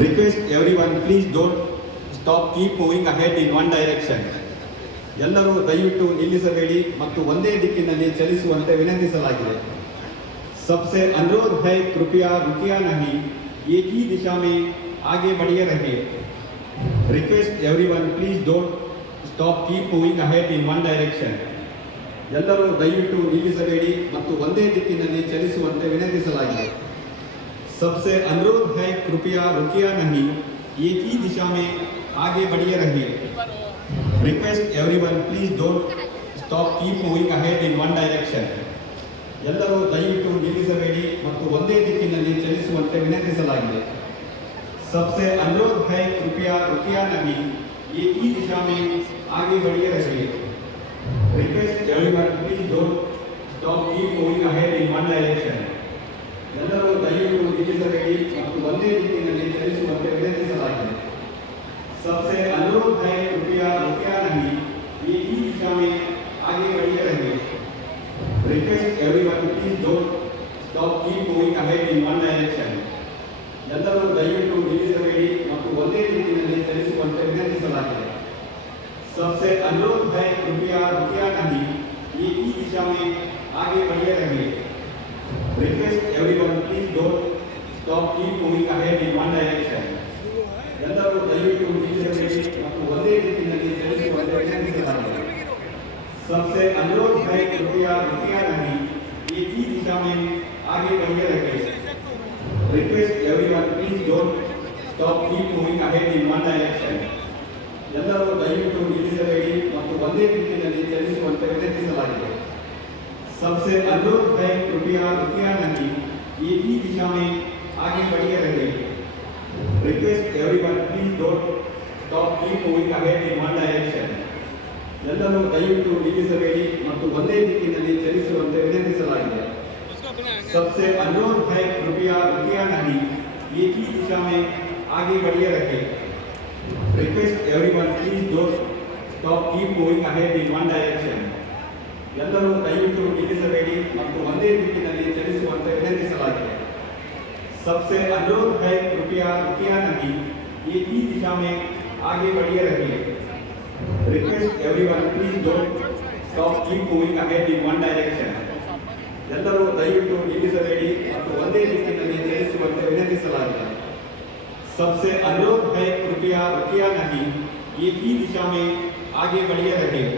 Request everyone, please don't stop, keep moving ahead in one direction. ಎಲ್ಲರೂ ದಯವಿಟ್ಟು ನಿಲ್ಲಿಸಬೇಡಿ ಮತ್ತು ಒಂದೇ ದಿಕ್ಕಿನಲ್ಲಿ ಚಲಿಸುವಂತೆ ವಿನಂತಿಸಲಾಗಿದೆ. सबसे अनुरोध है कृपया रुकिया नहीं, एक ही दिशा में आगे बढ़िए रहिए. Request everyone, please don't stop, keep moving ahead in one direction. ಎಲ್ಲರೂ ದಯವಿಟ್ಟು ನಿಲ್ಲಿಸಬೇಡಿ ಮತ್ತು ಒಂದೇ ದಿಕ್ಕಿನಲ್ಲಿ ಚಲಿಸುವಂತೆ ವಿನಂತಿಸಲಾಗಿದೆ. सबसे अनुरोध है कृपया रुकिया नहीं, एक ही दिशा में आगे बढ़िए रहिए. Request everyone, please don't stop, keep moving ahead in one direction. ಎಲ್ಲರೂ ದಯವಿಟ್ಟು ನಿಲ್ಲಿಸಬೇಡಿ ಮತ್ತು ಒಂದೇ ದಿಕ್ಕಿನಲ್ಲಿ ಚಲಿಸುವಂತೆ ವಿನಂತಿಸಲಾಗಿದೆ. सबसे अनुरोध है कृपया रुकिया नहीं, एक ही दिशा में आगे बढ़िए रहिए. Request everyone, please don't stop, keep moving ahead in one direction. ಎಲ್ಲರೂ ದಯವಿಟ್ಟು ನಿಲ್ಲಿಸಬೇಡಿ ಮತ್ತು ಒಂದೇ ದಿಕ್ಕಿನಲ್ಲಿ ಚಲಿಸುವಂತೆ ವಿನಂತಿಸಲಾಗಿದೆ. सबसे अनुरोध है कृपया रुकिया नहीं, एक ही दिशा में आगे बढ़िए रहिए. Request everyone, please don't stop, keep moving ahead in one direction. ಎಲ್ಲರೂ ದಯವಿಟ್ಟು ನಿಲ್ಲಿಸಬೇಡಿ ಮತ್ತು ಒಂದೇ ದಿಕ್ಕಿನಲ್ಲಿ ಚಲಿಸುವಂತೆ ವಿನಂತಿಸಲಾಗಿದೆ. सबसे अनुरोध है कृपया रुकिया नहीं, एक ही दिशा में आगे बढ़िए रहिए. Request everyone, please don't stop, keep moving ahead in one direction. ಎಲ್ಲರೂ ದಯವಿಟ್ಟು ನಿಲ್ಲಿಸಬೇಡಿ ಮತ್ತು ಒಂದೇ ದಿಕ್ಕಿನಲ್ಲಿ ಚಲಿಸುವಂತೆ ವಿನಂತಿಸಲಾಗಿದೆ. सबसे अनुरोध है कृपया रुकिया नहीं, एक ही दिशा में आगे बढ़िए रहिए. Request everyone, please don't stop, keep moving ahead in one direction. ಎಲ್ಲರೂ ದಯವಿಟ್ಟು ನಿಲ್ಲಿಸಬೇಡಿ ಮತ್ತು ಒಂದೇ ದಿಕ್ಕಿನಲ್ಲಿ ಚಲಿಸುವಂತೆ ವಿನಂತಿಸಲಾಗಿದೆ. सबसे अनुरोध है कृपया रुकिया नहीं, एक ही दिशा में आगे बढ़िए रहिए. Request everyone, please don't stop, keep moving ahead in one direction. ಎಲ್ಲರೂ ದಯವಿಟ್ಟು ನಿಲ್ಲಿಸಬೇಡಿ ಮತ್ತು ಒಂದೇ ದಿಕ್ಕಿನಲ್ಲಿ ಚಲಿಸುವಂತೆ ವಿನಂತಿಸಲಾಗಿದೆ. सबसे अनुरोध है कृपया रुकिया नहीं, एक ही दिशा में आगे बढ़िए रहिए. Request everyone, please don't stop, keep moving ahead in one direction. ಎಲ್ಲರೂ ದಯವಿಟ್ಟು ನಿಲ್ಲಿಸಬೇಡಿ ಮತ್ತು ಒಂದೇ ದಿಕ್ಕಿನಲ್ಲಿ ಚಲಿಸುವಂತೆ ವಿನಂತಿಸಲಾಗಿದೆ. सबसे अनुरोध है कृपया रुकिया नहीं, एक ही दिशा में आगे बढ़िए रहिए. Request everyone, please don't stop, keep moving ahead in one direction. ಎಲ್ಲರೂ ದಯವಿಟ್ಟು ನಿಲ್ಲಿಸಬೇಡಿ ಮತ್ತು ಒಂದೇ ದಿಕ್ಕಿನಲ್ಲಿ ಚಲಿಸುವಂತೆ ವಿನಂತಿಸಲಾಗಿದೆ. सबसे अनुरोध है कृपया रुकिया नहीं, एक ही दिशा में आगे बढ़िए रहिए.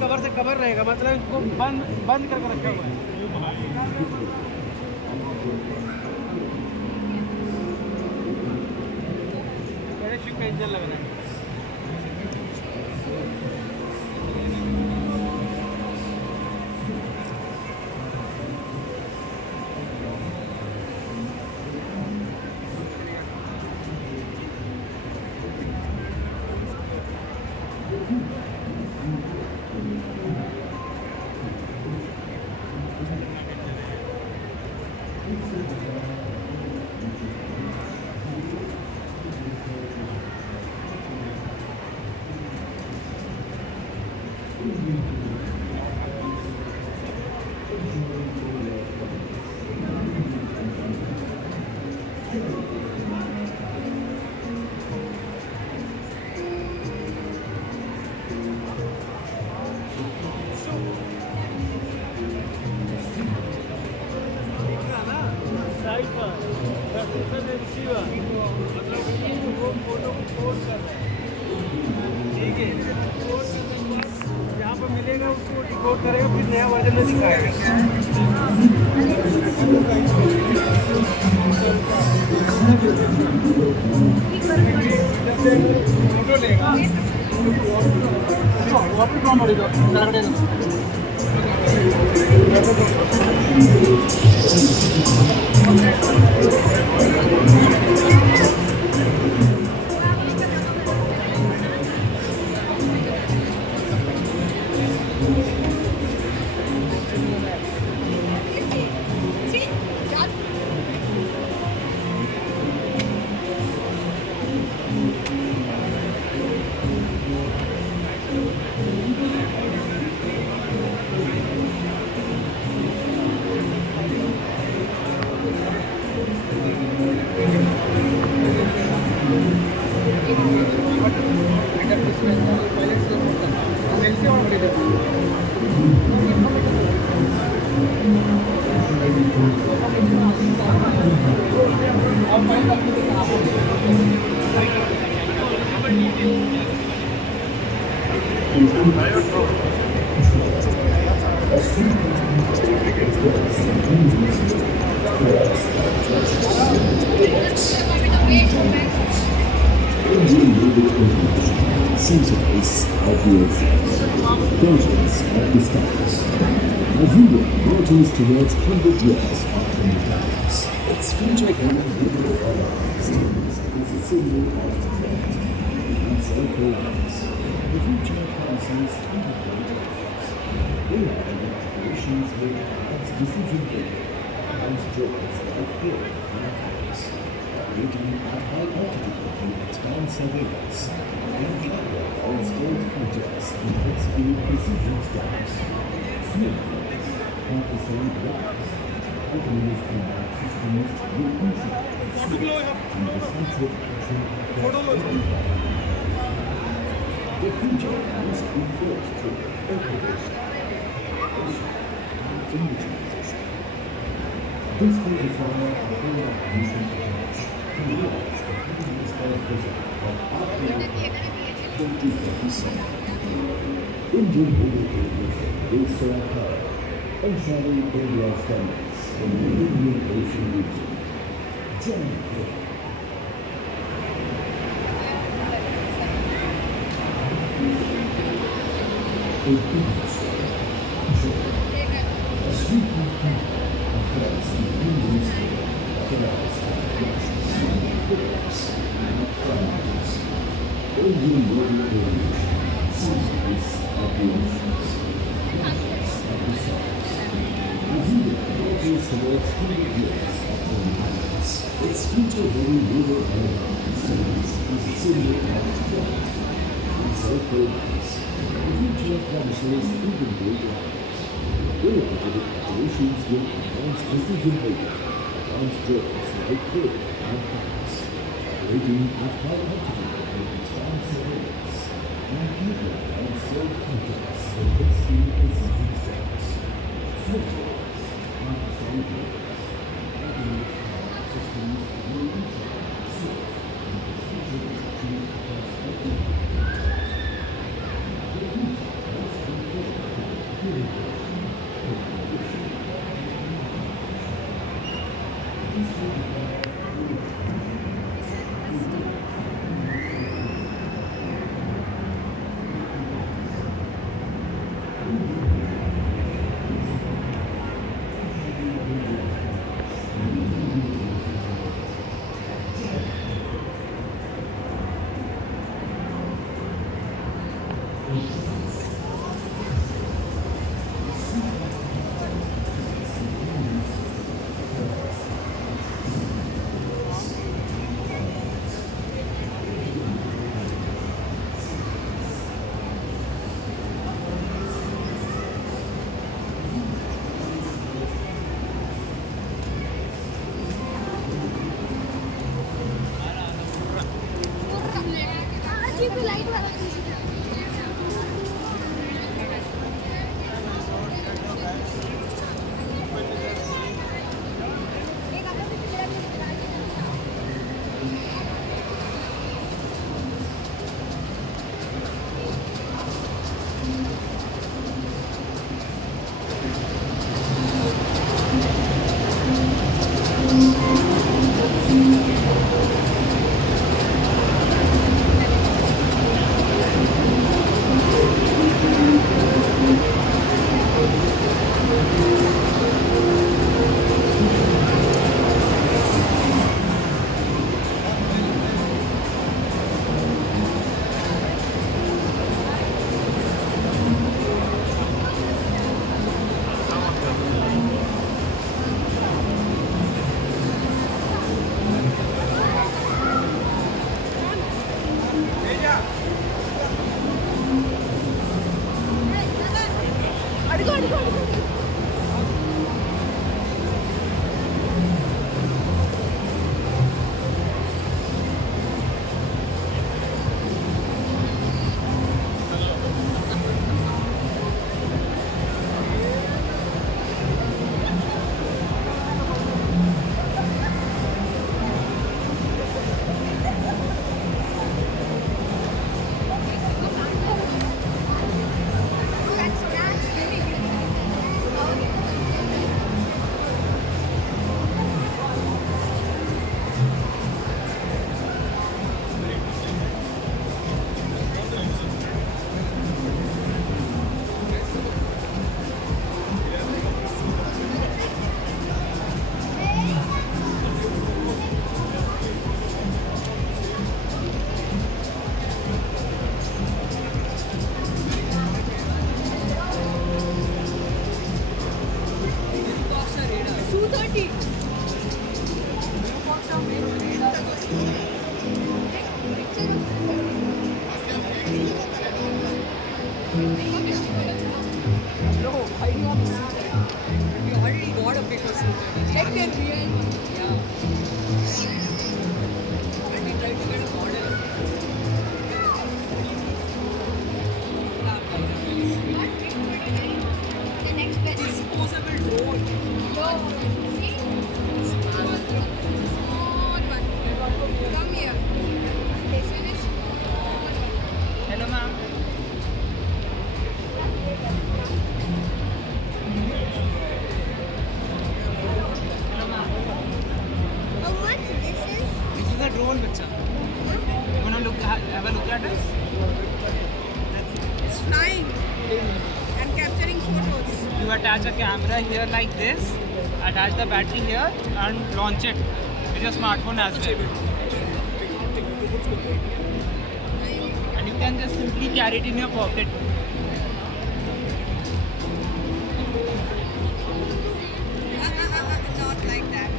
कवर से कवर रहेगा, मतलब इसको बंद करके रखा हुआ है। इंजन लगाना है। साइड पर रिसीवर मतलब ये वो फोटो को पोस्ट कर रहा है, ठीक है। पोस्ट करने के बाद जहाँ पर मिलेगा उसको डिकोड करेगा, फिर नया वर्जन में दिखाएगा। फोटो लेगा वापस कौन पड़ेगा Centuries of the oceans, versions of the stars. As India marches towards 100 years of independence, its future stands as a symbol of strength and self-reliance. The future promises independence. They are the operations made as decision-making and jobs like care and peace. Operating at high altitude to expand surveillance and travel on skilled fighters in high-speed precision strikes. Fuels are the same routes. Autonomous combat systems will control and decisive action across every battle. The future must be forced through operation, and indigenization. This will require a whole revolution approach to realize the human-style vision of our 2037. Indian Navy aviation will soar high, ensuring India's dominance in the Indian Ocean region. Join me. A demonstration, a street of power across the Indian state, authorized by flashes, pillars, and triumphs. Indian Navy aviation, seasons of the oceans, planets of the stars. As India marches towards 100 years of independence, its future-ready naval air stands as a symbol of strength and self-reliance. The future promises even greater heights. Aero-India operations will advance decision-making, advanced drones like care and tanks, operating at high altitude and expand surveillance, and people on stealth fighters in high-speed precision strikes. Swiftways are the solid roads. Autonomous combat systems will ensure safe and precision action across every battle. The future must be forged through innovation, cooperation, and this will require Like the real one. Yeah. And we try to get a model. The next best. Disposable drone. Small one. Come here. This one is small one. Hello, ma'am. How much this is? This is a drone, bacha. You wanna have a look at it? It's flying and capturing photos. You attach a camera here like this, attach the battery here, and launch it with your smartphone as well. And you can just simply carry it in your pocket. Not like that.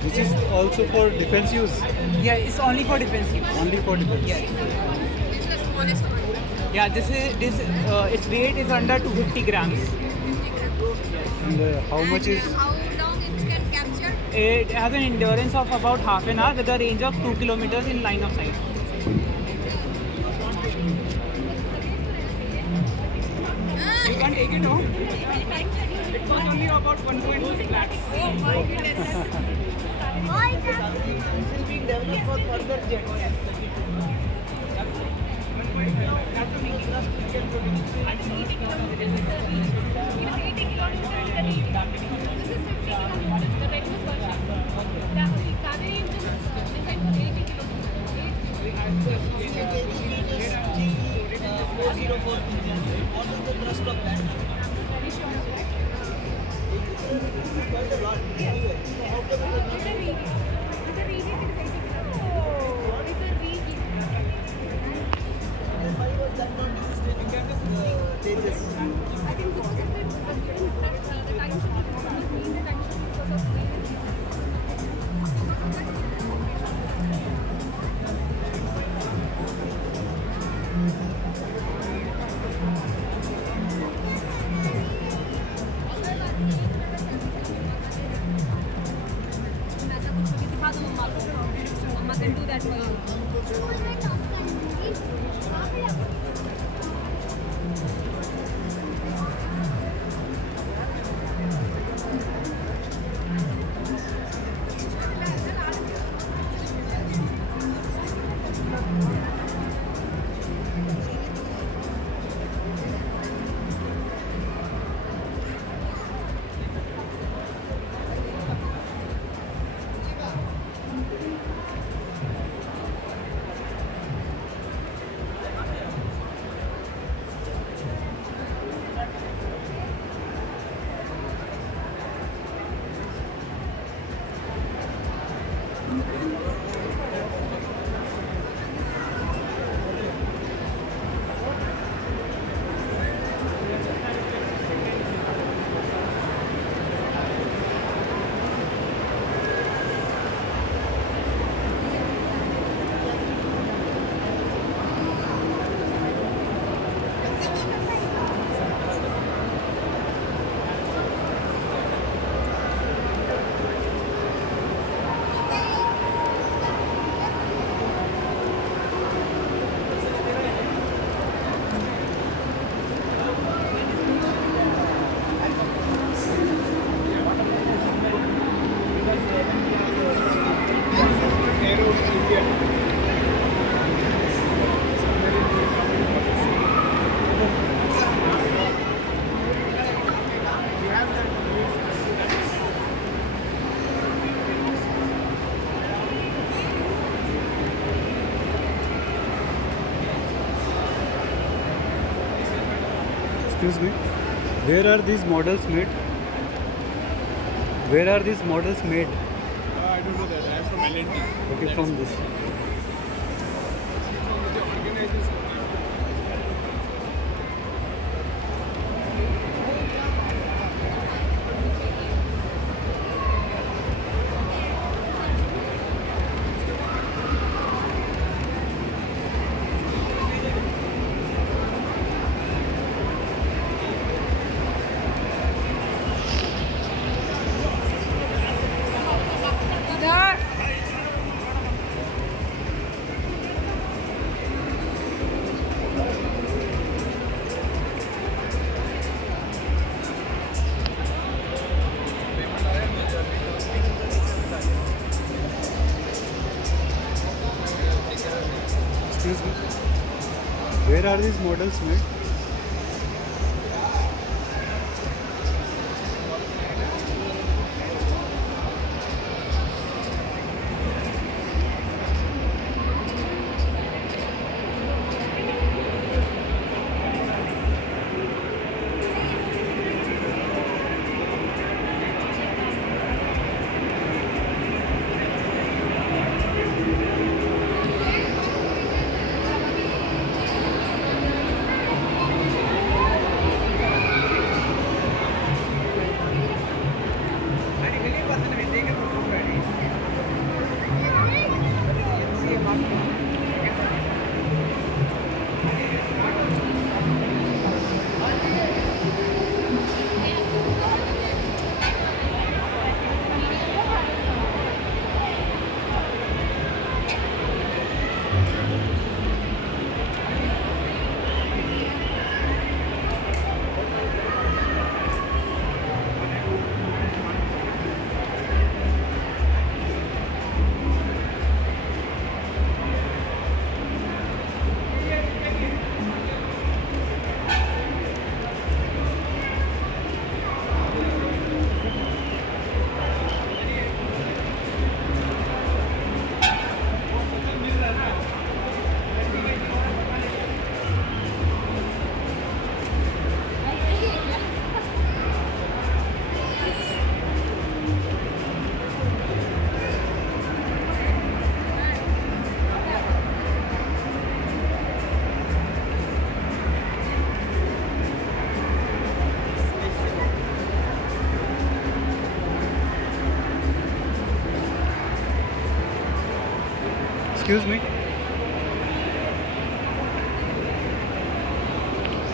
This is also for defense use. Yeah, it's only for defense use. Only for defense. Yeah. This is the smallest one. Yeah, its weight is under 250 grams. 50 grams. And how much is? How long it can capture? It has an endurance of about half an hour with a range of 2 kilometers in line of sight. You can take it home. It was only about 1.6 lakhs. Oh my goodness. Why is that? This is being developed for further jets. That's the making us cricket produce. It is 80 kilometers. This is 50 kilometers. The Redmus version. The Kaveri engine is designed for 80 What is the thrust of that? Very sure of that. Quite a lot. So how come it is not? With a reading. With a reading it is 80 kilometers. With a reading. Then why was that not used in Tejas? I think because of the time slot, because of Mama can do that for you. Aero India. Excuse me. Where are these models made? Where are these models made? I don't know that. I'm from L&T. Okay, from this. are these models made? Excuse me.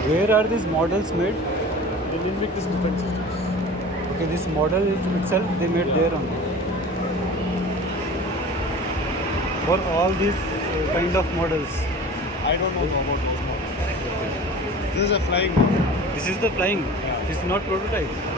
Where are these models made? They didn't make this different systems. Okay, this model itself they made their own. For all these kind of models. I don't know about those models. This is a flying one. This is the flying. This is not prototype.